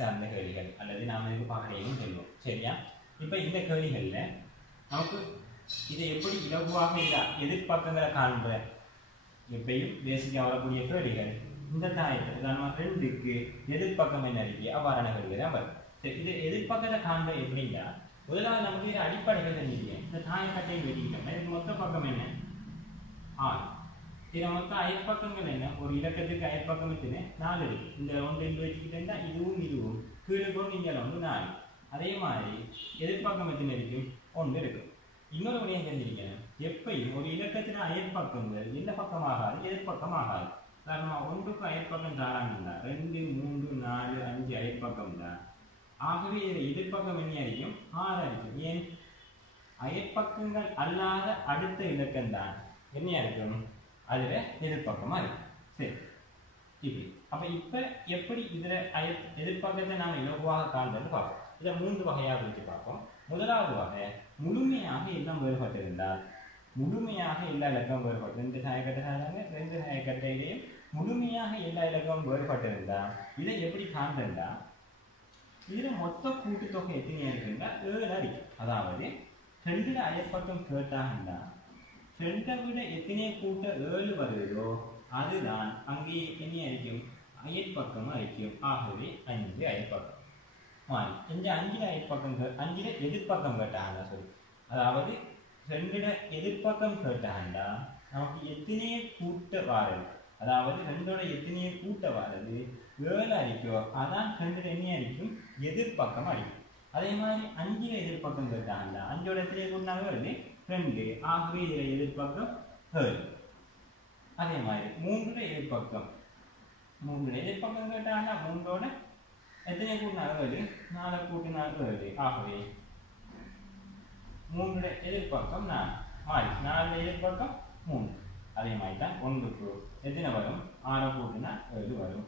சார்ந்த கேள்விகள் அல்லது நாம் இதுக்கு பகடையும் சொல்லுவோம். சரியா? இப்போ இந்த கேள்விகளில் நமக்கு இதை எப்படி இலகுவாக எதிர்பார்க்கங்களை காண்ப எப்பயும் பேசிக்காக வரக்கூடிய கேள்விகள் இந்த தாயத்தை உதாரணமாக ரெண்டுக்கு எதிர்பார்க்கம் என்ன இருக்கு அவ்வாறான கேள்விகள் தான் வரும். சரி, இது எதிர்பார்க்கத்தை காண்ப எப்படின்னா முதலாவது நமக்கு இது அடிப்படைகள் தெரிஞ்சுக்கேன். இந்த தாயக்கட்டையை வெட்டிக்கிட்டோம்னா இதுக்கு மொத்த பக்கம் என்ன 6. இதில் மொத்தம் அயற்பக்கங்கள் என்ன ஒரு இலக்கத்துக்கு அயற்பக்கம் எத்தனை 4 இருக்கு. இந்த ஒன்று வச்சுக்கிட்டா இதுவும் கீழே கொண்டு இங்கே வந்து 4. அதே மாதிரி எதிர்பார்க்கம் எத்தனை இருக்கும் 1 இருக்கும். இன்னொரு விடயம் தெரிஞ்சிருக்கேன், எப்பயும் ஒரு இலக்கத்தின் அயற்பக்கங்கள் எந்த பக்கம் ஆகாது எதிர்பக்கம் ஆகாது. காரணம் ஒன்றுக்கு அயற்பக்கம் தாராங்கன்னா 2 3 4 5 அயற்பக்கம் தான். ஆகவே இதில் எதிர்பக்கம் என்ன இருக்கும் 6 இருக்கும். ஏன் அயற்பக்கங்கள் அல்லாத அடுத்த இலக்கம் தான் என்ன இருக்கும் அதில் எதிர்பக்கமாக இருக்கும். சரி, இப்படி அப்போ இப்போ எப்படி இதில் எதிர்பக்கத்தை நாம் இலகுவாக காண்பது பார்ப்போம். இதை 3 வகையாக பிரித்து பார்ப்போம். முதலாவது வகை முழுமையாக எல்லாம் வேறுபட்டிருந்தால் முழுமையாக எல்லா இலக்கம் வேறுபட்டு 2 சாயக்கட்டை சாதாங்க 2 சாயக்கட்டையிலையும் முழுமையாக எல்லா இலக்கமும் வேறுபட்டிருந்தால் இதை எப்படி காண்பா இதில் மொத்த கூட்டுத்தொகை எத்தனை இருக்குன்னா 7 இருக்கும். அதாவது 2 அயற்பக்கம் கேட்டாங்கன்னா 2 விட எத்தனை கூட்ட 7 வருதோ அதுதான் அங்கே என்ன இருக்கும் அயற்பக்கம் இருக்கும். ஆகவே 5 அயற்பக்கம் மாறி இந்த 5 அயற்பக்கங்கள் 5 எதிர்பக்கம் கேட்டாங்கன்னா சொல்லி அதாவது 2 எதிர்பக்கம் கேட்டாங்கன்னா நமக்கு எத்தனை கூட்ட வாரது அதாவது 2 எத்தனை கூட்ட வாரது 7 அடிக்கோ அதான் 2 என்ன அடிக்கும் எதிர்பக்கம் அடிக்கும். அதே மாதிரி 5 எதிர்பக்கம் கேட்டாங்கன்னா 5 எத்தனை கூட்டினாங்க வருது 2. ஆகவே இதில் எதிர்பக்கம் 7. அதே மாதிரி 3 எதிர்பக்கம் 3 எதிர்பக்கம் கேட்டாங்கன்னா 3 எத்தனை கூட்டினாங்க வருது 4 கூட்டினாங்க வருது. ஆகவே 3 எதிர்பக்கம் 4 மாறி 4 எதிர்பக்கம் 3. அதே மாதிரி தான் 1க்கு எத்தனை வரும் 6 கூட்டினா 7 வரும்.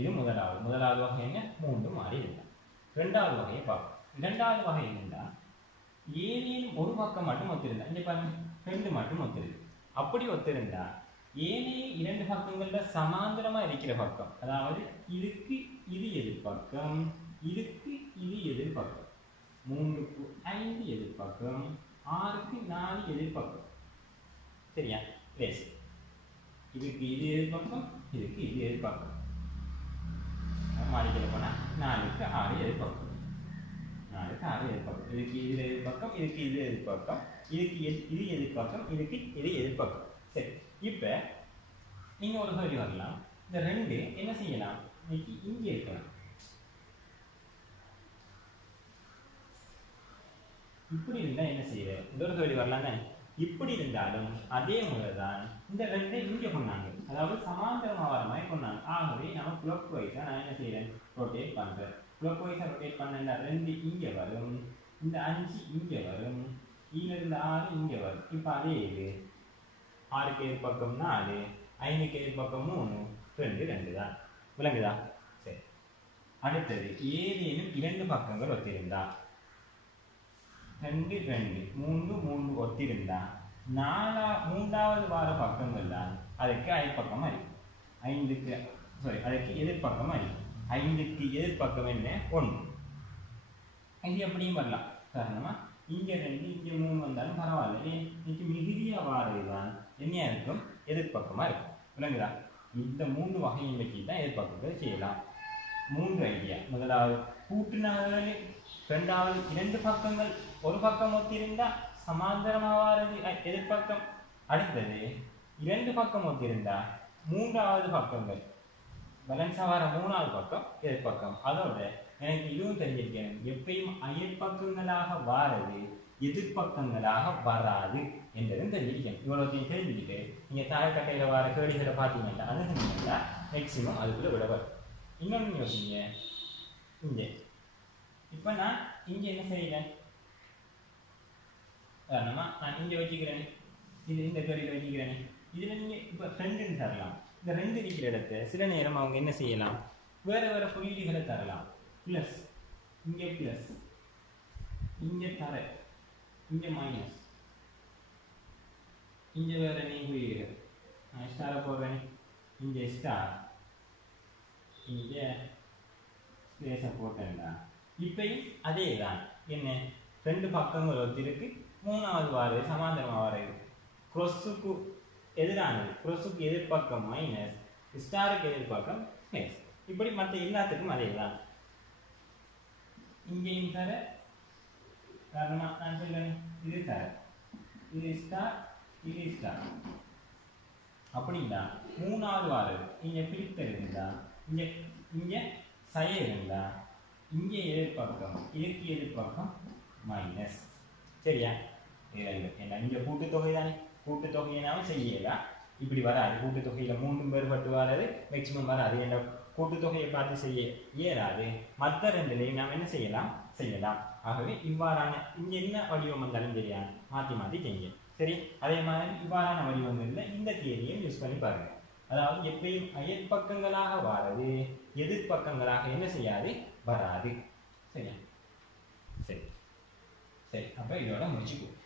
இது முதலாவது வகை என்ன 3 மாறி இருந்தால். ரெண்டாவது வகையை பார்ப்போம். இரண்டாவது வகை என்னன்னா ஏனேனும் ஒரு பக்கம் மட்டும் ஒத்திருந்தா இங்கே பாருங்க 2 மட்டும் ஒத்திருக்கு. அப்படி ஒத்திருந்தா ஏனைய 2 பக்கங்கள்ல சமாந்தரமா இருக்கிற பக்கம் அதாவது இதுக்கு இது எதிர்பக்கம் இதுக்கு இது எதிர்பக்கம் 3க்கு 5 எதிர்பக்கம் 6க்கு 4 எதிர்பக்கம். சரியா? பேசு இதுக்கு இது எதிர்பக்கம் இதுக்கு இது எதிர்பக்கம் மாறிக்கிற போனா 4க்கு 6 எதிர்பக்கம் 4க்கு 6 எதிர்பக்கம் இதுக்கு இது எதிர்பக்கம் இதுக்கு இது எதிர்பக்கம் இதுக்கு இது எதிர்பக்கம் இதுக்கு இது எதிர்பக்கம். சரி, இப்போ நீங்கள் ஒரு கேள்வி வரலாம் இந்த 2 என்ன செய்யலாம் இன்னைக்கு இங்கே இருக்கலாம் இப்படி இருந்தால் என்ன செய்யுது இந்த ஒரு கேள்வி வரலாம் தானே. இப்படி இருந்தாலும் அதே முறை தான் இந்த 2 இங்கே கொண்டாங்க அதாவது சமாந்தரமாக வர மாதிரி கொண்டாங்க. ஆகவே நம்ம கிளாக் வைஸாக நான் என்ன செய்கிறேன் ரொட்டேட் பண்ணுறேன். கிளாக் வைஸாக ரொட்டேட் பண்ண 2 இங்கே வரும் இந்த 5 இங்கே வரும் இதிலிருந்து 6 இங்கே வரும். இப்போ அதே இது 6க்கு எதிர்பக்கம் 4 5க்கு எதிர்பக்கம் 3 2 2 தான். விளங்குதா? சரி, அடுத்தது ஏதேனும் 2 பக்கங்கள் ஒத்திருந்தா 2 2 3 3 ஒத்திருந்தா 3வது வார பக்கங்கள் தான் அதுக்கு அயற்பக்கம் இருக்கும். 5க்கு அதுக்கு எதிர்பக்கம் இருக்கும். 5க்கு எதிர்பக்கம் என்ன 1. இது எப்படியும் வரலாம். காரணமா இங்கே 2 இங்கே 3 வந்தாலும் பரவாயில்ல. இன்னைக்கு மிகுதிய வாரது தான் என்ன இருக்கும் எதிர்பக்கமா இருக்கும். விளங்குதா? இந்த 3 வகையை வச்சு தான் எதிர்பக்கங்கள் செய்யலாம். 3 ஐடியா. முதலாவது கூட்டுனாலே இரண்டாவது 2 பக்கங்கள் ஒரு பக்கம் ஒத்திருந்தா சமாந்தரமாவது எதிர்பக்கம். அடுத்தது 2 பக்கம் ஒத்திருந்தா 3வது பக்கங்கள் பேலன்ஸா வர 3வது பக்கம் எதிர்பக்கம். அதோட எனக்கு இதுவும் தெரிஞ்சிருக்கேன் எப்பயும் அயற்பக்கங்களாக வாரது எதிர்பக்கங்களாக வராது என்றதும் தெரிஞ்சிருக்கேன். இவ்வளோத்தையும் தெரிஞ்சுக்கிட்டு நீங்கள் தாயக்கட்டையில் வர கேள்விகளை பார்த்தீங்கன்னா அணுகுனீங்கன்னா மேக்சிமம் அதுக்குள்ள விடவர். இன்னொன்று யோசிங்க இங்கே இப்போ நான் இங்கே என்ன செய்கிறேன் காரணமாக நான் இங்கே வச்சுக்கிறேன் இது இந்த கேள்வியில் வச்சுக்கிறேன். இதில் நீங்கள் இப்போ 2ன்னு தரலாம். இந்த 2 இருக்கிற இடத்த சில நேரம் அவங்க என்ன செய்யலாம் வேறு வேறு புள்ளிகளை தரலாம். ப்ளஸ் இங்கே ப்ளஸ் இங்கே தர இங்கே மைனஸ் இங்கே வேறு குறியீடுகள் நான் ஸ்டாரை போடுறேன் இங்கே ஸ்டார் இங்கே ஸ்பேஸை போட்டேன்டா இப்பயும் அதே தான் என்ன ரெண்டு பக்கங்கள் ஒத்திருக்கு மூணாவது வாரது சமாந்தரமாக வாரது க்ரொஸ்ஸுக்கு எதிரானது க்ரொஸ்ஸுக்கு எதிர்பக்கம் மைனஸ் ஸ்டாருக்கு எதிர்பக்கம் ப்ளஸ் இப்படி மற்ற எல்லாத்துக்கும் அதே தான் இங்கேயும் தர காரணமாக நான் சொல்றேன் இது தர இது ஸ்டார் இது ஸ்டார் அப்படின்னா மூணாவது வாரது இங்கே பிரித்தல் இருந்தா இங்கே இங்கே சய இருந்தா இங்கே எதிர்பக்கம் இதுக்கு எதிர்பக்கம் மைனஸ் சரியா என்ன இங்கே கூட்டுத்தொகை தானே கூட்டுத்தொகையினாலும் செய்யலாம் இப்படி வராது கூட்டுத்தொகையில் மூன்றும் வேறுபட்டு வராது மேக்சிமம் வராது என்ன கூட்டுத்தொகையை பார்த்து செய்ய இயலாது மற்ற ரெண்டுலையும் நாம் என்ன செய்யலாம் ஆகவே இவ்வாறான இங்கே என்ன வடிவம் வந்தாலும் தெரியாது மாற்றி மாற்றி செய்ய சரி அதே மாதிரி இவ்வாறான வடிவங்களில் இந்த தியரியை யூஸ் பண்ணி பாருங்க அதாவது எப்பயும் அயற்பக்கங்களாக வாரது எதிர்பக்கங்களாக என்ன செய்யாது வராது சரியா சரி சரி அப்போ இதோட முடிச்சுக்குவோம்